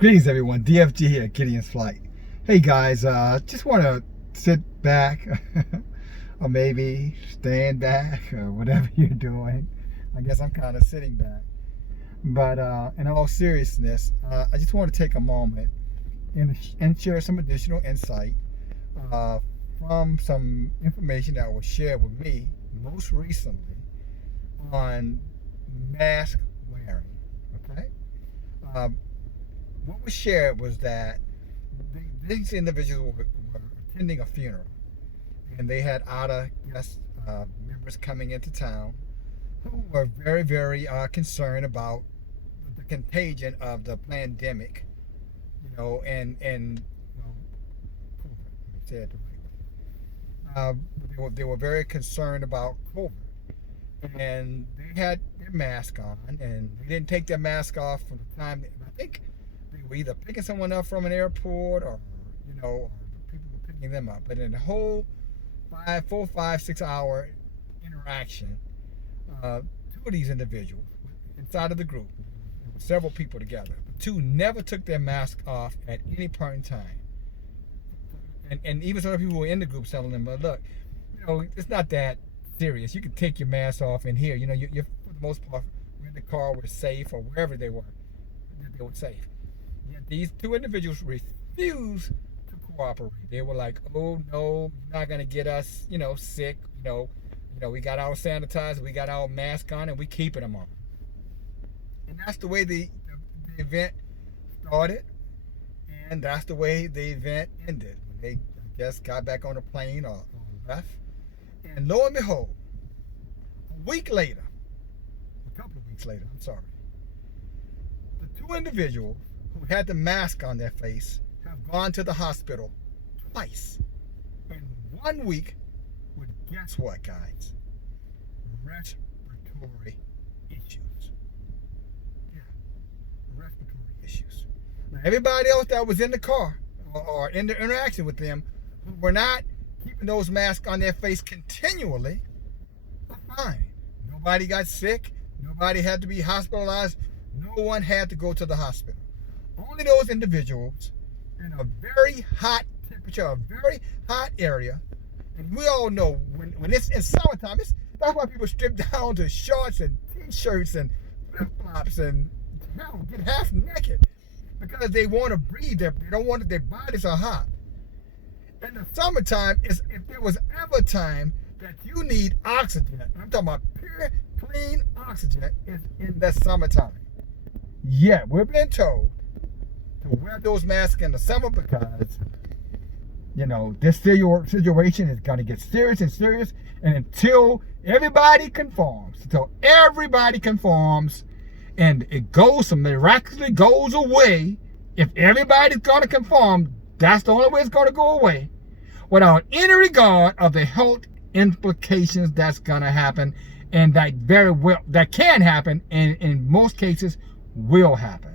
Greetings everyone, DFG here, Gideon's Flight. Hey guys, just want to sit back or maybe stand back or whatever you're doing. I guess I'm kind of sitting back. But in all seriousness, I just want to take a moment and share some additional insight from some information that was shared with me most recently on mask wearing, okay? What was shared was that these individuals were attending a funeral, and they had other guest members coming into town who were very, very concerned about the contagion of the pandemic, and well, COVID. Let me say it the right way. They were very concerned about COVID, and they had their mask on, and they didn't take their mask off from the time. I think they were either picking someone up from an airport or or the people were picking them up. But in the whole 4, 5, 6 hour interaction, two of these individuals inside of the group, there were several people together, the two never took their mask off at any point in time. And even some of the people who were in the group telling them, but look, it's not that serious. You can take your mask off in here. You're for the most part, we're in the car, we're safe, or wherever they were safe. Yet these two individuals refused to cooperate. They were like, "Oh no, you're not gonna get us, sick. We got our sanitizer, we got our mask on, and we keeping them on." And that's the way the event started, and that's the way the event ended. When they just got back on the plane or left, and lo and behold, a couple of weeks later, I'm sorry, the two individuals who had the mask on their face have gone to the hospital twice in 1 week with, guess what, guys? Respiratory issues. Yeah, respiratory issues. Now, everybody else that was in the car or in the interaction with them who were not keeping those masks on their face continually are fine. Nobody got sick. Nobody had to be hospitalized. No one had to go to the hospital. Only those individuals in a very hot temperature, a very hot area, and we all know when it's in summertime, that's why people strip down to shorts and t-shirts and flip-flops and get half naked, because they want to breathe. They don't want it. Their bodies are hot. In the summertime, if there was ever a time that you need oxygen, I'm talking about pure, clean oxygen, it's in the summertime. Yeah, we're being told to wear those masks in the summer because, this situation is going to get serious and serious. And until everybody conforms, and it miraculously goes away, if everybody's going to conform, that's the only way it's going to go away, without any regard of the health implications that's going to happen, and that can happen, and in most cases will happen.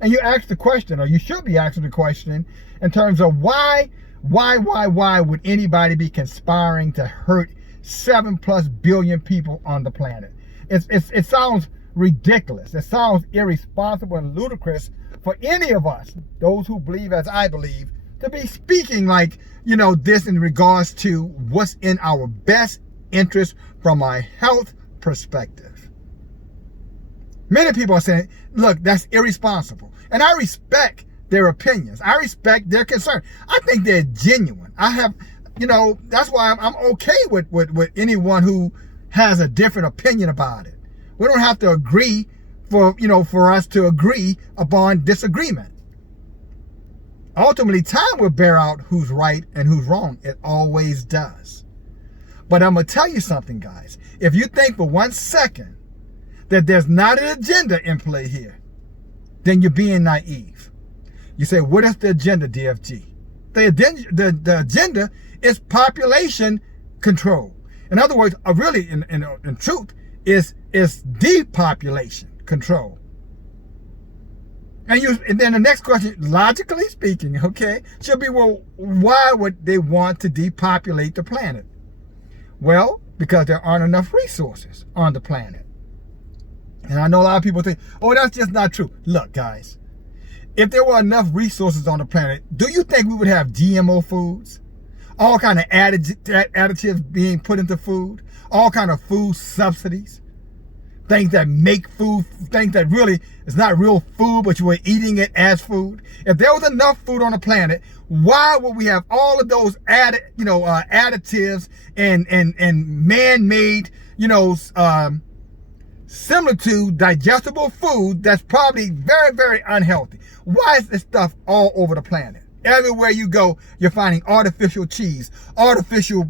And you ask the question, or you should be asking the question, in terms of why would anybody be conspiring to hurt 7+ billion people on the planet? It sounds ridiculous. It sounds irresponsible and ludicrous for any of us, those who believe as I believe, to be speaking like, this in regards to what's in our best interest from a health perspective. Many people are saying, look, that's irresponsible. And I respect their opinions. I respect their concern. I think they're genuine. That's why I'm okay with anyone who has a different opinion about it. We don't have to agree for us to agree upon disagreement. Ultimately, time will bear out who's right and who's wrong. It always does. But I'm going to tell you something, guys. If you think for 1 second that there's not an agenda in play here, then you're being naive. You say, what is the agenda, DFG? The agenda is population control. In other words, really, in truth, is depopulation control. And then the next question, logically speaking, should be, well, why would they want to depopulate the planet? Well, because there aren't enough resources on the planet. And I know a lot of people think, oh, that's just not true. Look, guys, if there were enough resources on the planet, do you think we would have GMO foods? All kind of additives being put into food, all kind of food subsidies, things that make food, things that really is not real food, but you were eating it as food. If there was enough food on the planet, why would we have all of those additives and man-made, similar to digestible food that's probably very, very unhealthy? Why is this stuff all over the planet? Everywhere you go, you're finding artificial cheese, artificial,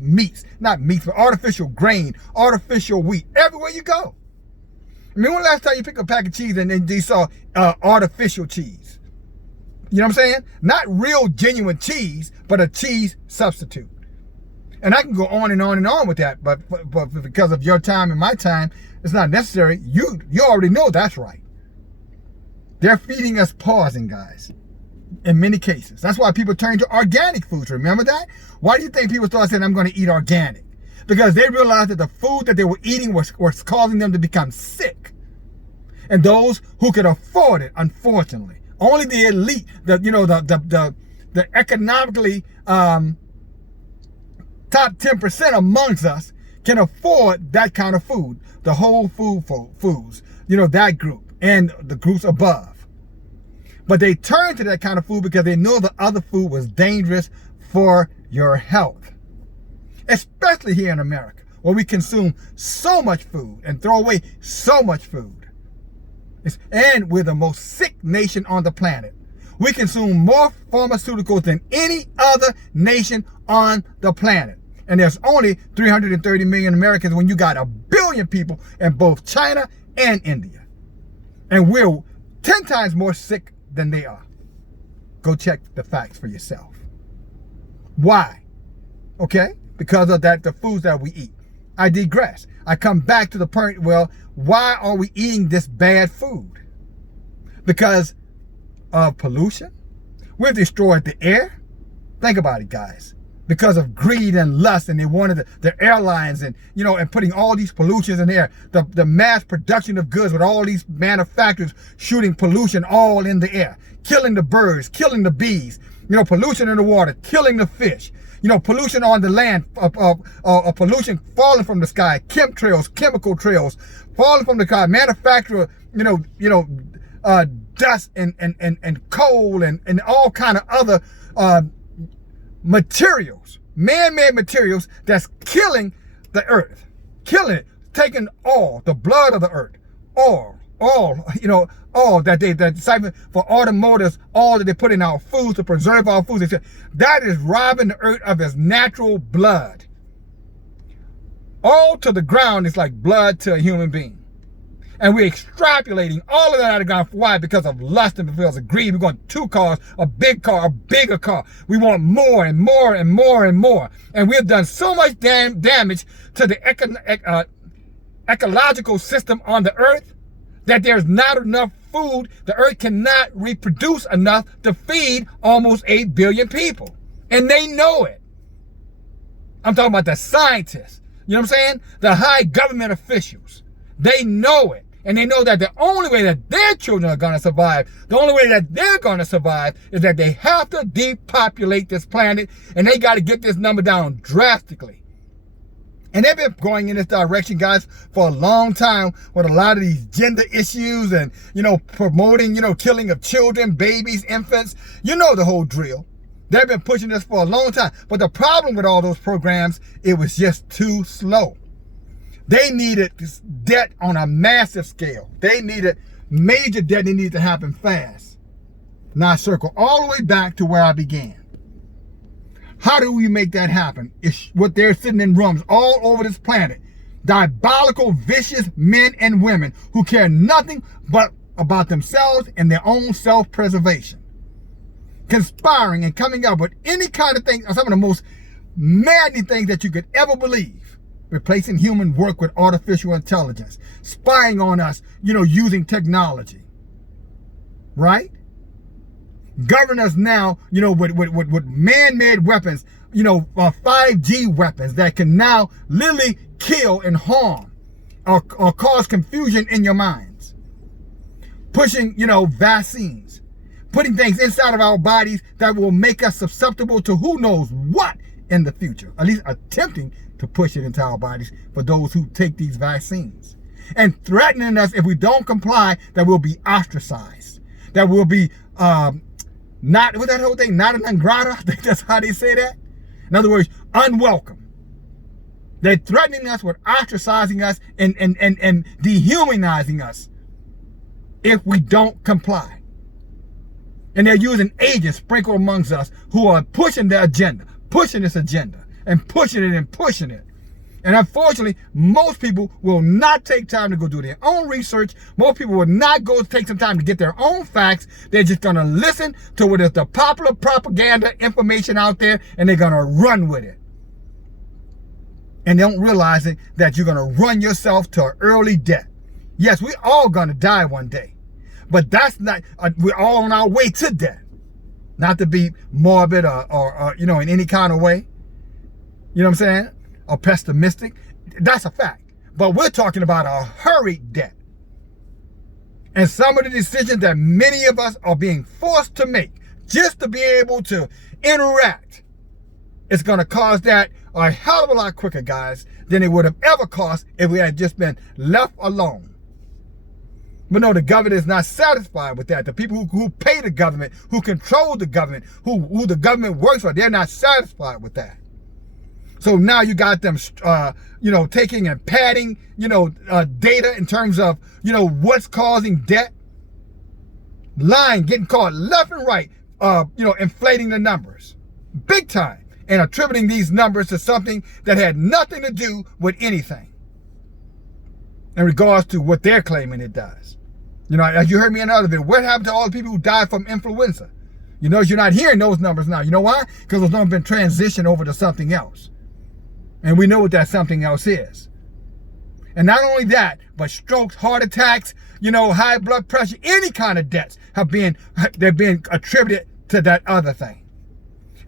meats, not meats, but artificial grain, artificial wheat, everywhere you go. I mean, when the last time you picked a pack of cheese and then you saw artificial cheese? You know what I'm saying? Not real, genuine cheese, but a cheese substitute. And I can go on and on and on with that, but because of your time and my time, it's not necessary. You already know that's right. They're feeding us poison, guys, in many cases. That's why people turn to organic foods. Remember that? Why do you think people start saying, I'm going to eat organic? Because they realized that the food that they were eating was causing them to become sick. And those who could afford it, unfortunately, only the elite, the economically top 10% amongst us can afford that kind of food. The whole foods, that group and the groups above. But they turned to that kind of food because they knew the other food was dangerous for your health. Especially here in America, where we consume so much food and throw away so much food. And we're the most sick nation on the planet. We consume more pharmaceuticals than any other nation on the planet. And there's only 330 million Americans when you got 1 billion people in both China and India. And we're 10 times more sick than they are. Go check the facts for yourself. Why? Okay? Because of the foods that we eat. I digress. I come back to the point, well, why are we eating this bad food? Because of pollution? We've destroyed the air. Think about it, guys. Because of greed and lust, and they wanted the airlines and putting all these pollutions in the air. The mass production of goods with all these manufacturers shooting pollution all in the air, killing the birds, killing the bees, pollution in the water, killing the fish, pollution on the land, pollution falling from the sky, chemtrails, chemical trails falling from the sky, manufacturer, dust and coal and all kind of other materials, man-made materials that's killing the earth, killing it, taking all the blood of the earth, all that siphon for automotives, all that they put in our foods to preserve our foods. That is robbing the earth of its natural blood. All to the ground is like blood to a human being. And we're extrapolating all of that out of the ground. Why? Because of lust and because of greed. We want 2 cars, a big car, a bigger car. We want more and more and more and more. And we've done so much damage to the ecological system on the earth that there's not enough food. The earth cannot reproduce enough to feed almost 8 billion people. And they know it. I'm talking about the scientists. You know what I'm saying? The high government officials. They know it. And they know that the only way that their children are going to survive, the only way that they're going to survive is that they have to depopulate this planet, and they got to get this number down drastically. And they've been going in this direction, guys, for a long time with a lot of these gender issues and, promoting, killing of children, babies, infants. The whole drill. They've been pushing this for a long time. But the problem with all those programs, it was just too slow. They needed this debt on a massive scale. They needed major debt. They needed to happen fast. Now I circle all the way back to where I began. How do we make that happen? It's what they're sitting in rooms all over this planet. Diabolical, vicious men and women who care nothing but about themselves and their own self-preservation. Conspiring and coming up with any kind of thing, some of the most maddening things that you could ever believe. Replacing human work with artificial intelligence, spying on us, using technology, right? Govern us now, with man-made weapons, 5G weapons that can now literally kill and harm or cause confusion in your minds. Pushing, vaccines. Putting things inside of our bodies that will make us susceptible to who knows what in the future. At least attempting to push it into our bodies for those who take these vaccines. And threatening us if we don't comply that we'll be ostracized. That we'll be not, with that whole thing, not an ingrata. I think that's how they say that. In other words, unwelcome. They're threatening us with ostracizing us and dehumanizing us if we don't comply. And they're using agents sprinkled amongst us who are pushing their agenda, pushing this agenda, and pushing it and pushing it. And unfortunately, most people will not take time to go do their own research. Most people will not go take some time to get their own facts. They're just going to listen to what is the popular propaganda information out there, and they're going to run with it. And they don't realize it, that you're going to run yourself to early death. Yes, we're all going to die one day. But that's not, we're all on our way to death. Not to be morbid or in any kind of way. You know what I'm saying? Or pessimistic. That's a fact. But we're talking about a hurried death. And some of the decisions that many of us are being forced to make just to be able to interact, it's going to cause that a hell of a lot quicker, guys, than it would have ever cost if we had just been left alone. But no, the government is not satisfied with that. The people who pay the government, who control the government, who the government works for, they're not satisfied with that. So now you got them, taking and padding, data in terms of, what's causing debt. Lying, getting caught left and right, inflating the numbers. Big time. And attributing these numbers to something that had nothing to do with anything. In regards to what they're claiming it does. As you heard me in another video, what happened to all the people who died from influenza? You're not hearing those numbers now. You know why? Because those numbers have been transitioned over to something else. And we know what that something else is. And not only that, but strokes, heart attacks, high blood pressure, any kind of deaths they're being attributed to that other thing.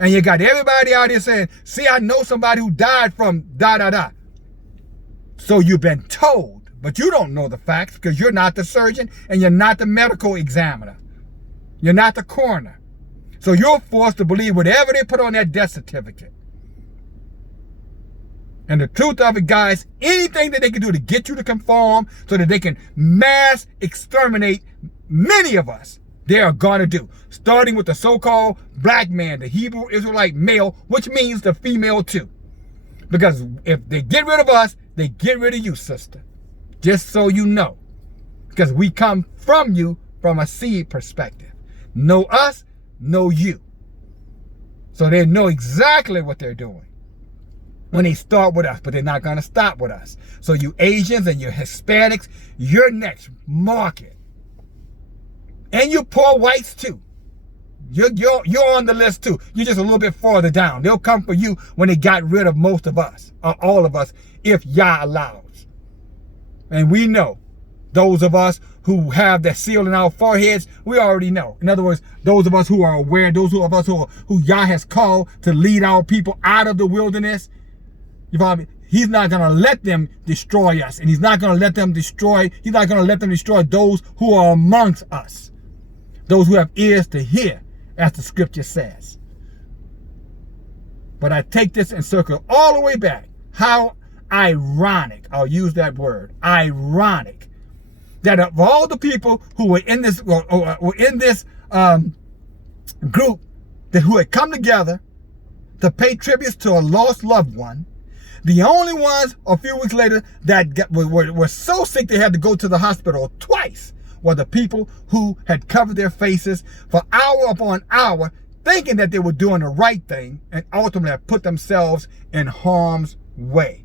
And you got everybody out here saying, see, I know somebody who died from da-da-da. So you've been told, but you don't know the facts because you're not the surgeon and you're not the medical examiner. You're not the coroner. So you're forced to believe whatever they put on that death certificate. And the truth of it, guys, anything that they can do to get you to conform so that they can mass exterminate many of us, they are going to do. Starting with the so-called black man, the Hebrew Israelite male, which means the female too. Because if they get rid of us, they get rid of you, sister. Just so you know. Because we come from you from a seed perspective. Know us, know you. So they know exactly what they're doing when they start with us, but they're not going to stop with us. So you Asians and you Hispanics, you're next. Mark it. And you poor whites too. You're on the list too. You're just a little bit farther down. They'll come for you when they got rid of most of us, or all of us, if Yah allows. And we know, those of us who have that seal in our foreheads, we already know. In other words, those of us who are aware, those of us who Yah has called to lead our people out of the wilderness, you follow me? He's not going to let them destroy us. And he's not going to let them destroy those who are amongst us. Those who have ears to hear, as the scripture says. But I take this and circle all the way back. How ironic, I'll use that word, ironic, that of all the people who were in this, group who had come together to pay tributes to a lost loved one, the only ones a few weeks later that were so sick they had to go to the hospital twice were the people who had covered their faces for hour upon hour, thinking that they were doing the right thing, and ultimately have put themselves in harm's way.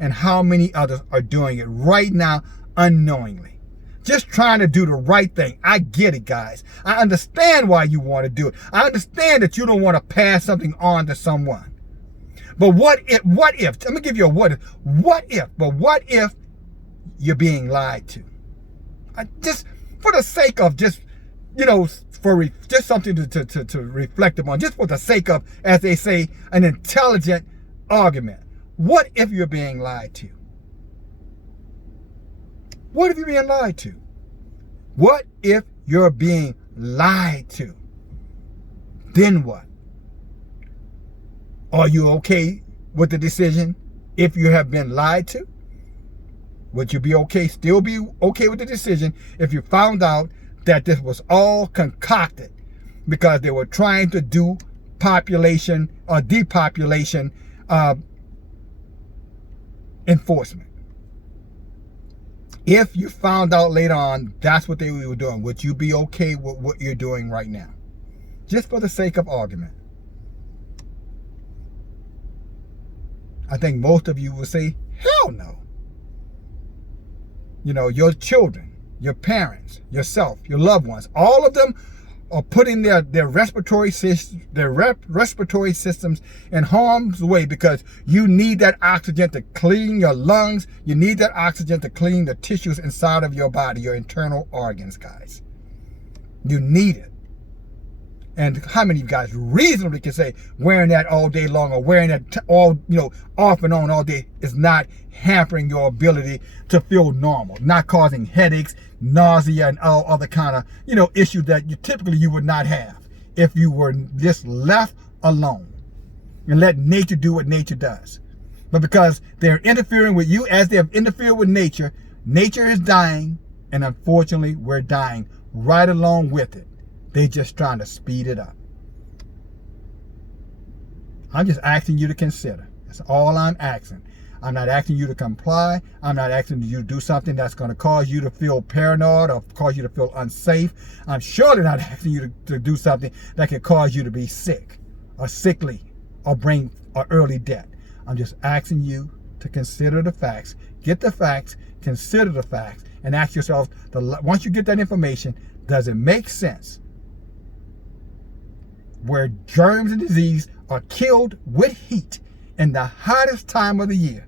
And how many others are doing it right now unknowingly? Just trying to do the right thing. I get it, guys. I understand why you want to do it. I understand that you don't want to pass something on to someone. But what if, let me give you a what if you're being lied to? Just for the sake of just something to reflect upon, just for the sake of, as they say, an intelligent argument. What if you're being lied to? What if you're being lied to? What if you're being lied to? Then what? Are you okay with the decision if you have been lied to? Would you be okay, still be okay with the decision if you found out that this was all concocted because they were trying to do population or depopulation enforcement? If you found out later on that's what they were doing, would you be okay with what you're doing right now? Just for the sake of argument. I think most of you will say, hell no. You know, your children, your parents, yourself, your loved ones, all of them are putting their respiratory systems in harm's way because you need that oxygen to clean your lungs. You need that oxygen to clean the tissues inside of your body, your internal organs, guys. You need it. And how many of you guys reasonably can say wearing that all day long or wearing that off and on all day is not hampering your ability to feel normal, not causing headaches, nausea, and all other kind of, issues that you would not have if you were just left alone and let nature do what nature does. But because they're interfering with you as they have interfered with nature, nature is dying, and unfortunately we're dying right along with it. They're just trying to speed it up. I'm just asking you to consider. That's all I'm asking. I'm not asking you to comply. I'm not asking you to do something that's going to cause you to feel paranoid or cause you to feel unsafe. I'm surely not asking you to do something that can cause you to be sick or sickly or bring or early death. I'm just asking you to consider the facts. Get the facts, consider the facts, and ask yourself, once you get that information, does it make sense? Where germs and disease are killed with heat in the hottest time of the year,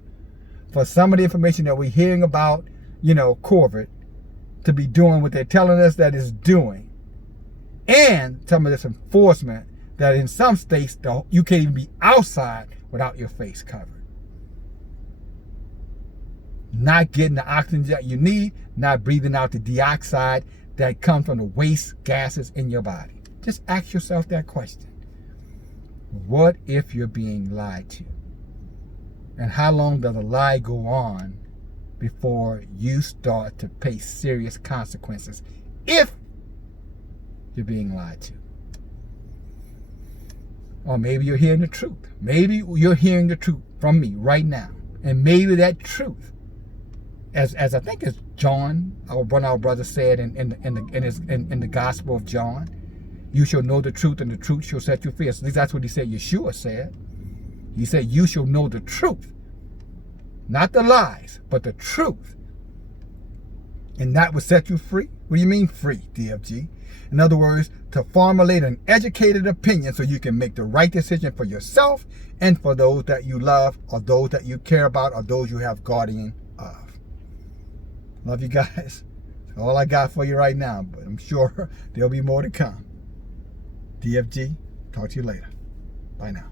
for some of the information that we're hearing about, COVID, to be doing what they're telling us that it's doing, and some of this enforcement that in some states you can't even be outside without your face covered. Not getting the oxygen that you need, not breathing out the dioxide that comes from the waste gases in your body. Just ask yourself that question. What if you're being lied to? And how long does a lie go on before you start to pay serious consequences if you're being lied to? Or maybe you're hearing the truth. Maybe you're hearing the truth from me right now. And maybe that truth, as I think as John, one of our brothers said in the Gospel of John, you shall know the truth, and the truth shall set you free. At least that's what he said. Yeshua said. He said, you shall know the truth. Not the lies, but the truth. And that will set you free. What do you mean free, DFG? In other words, to formulate an educated opinion so you can make the right decision for yourself and for those that you love or those that you care about or those you have guardian of. Love you guys. That's all I got for you right now, but I'm sure there'll be more to come. DFG, talk to you later. Bye now.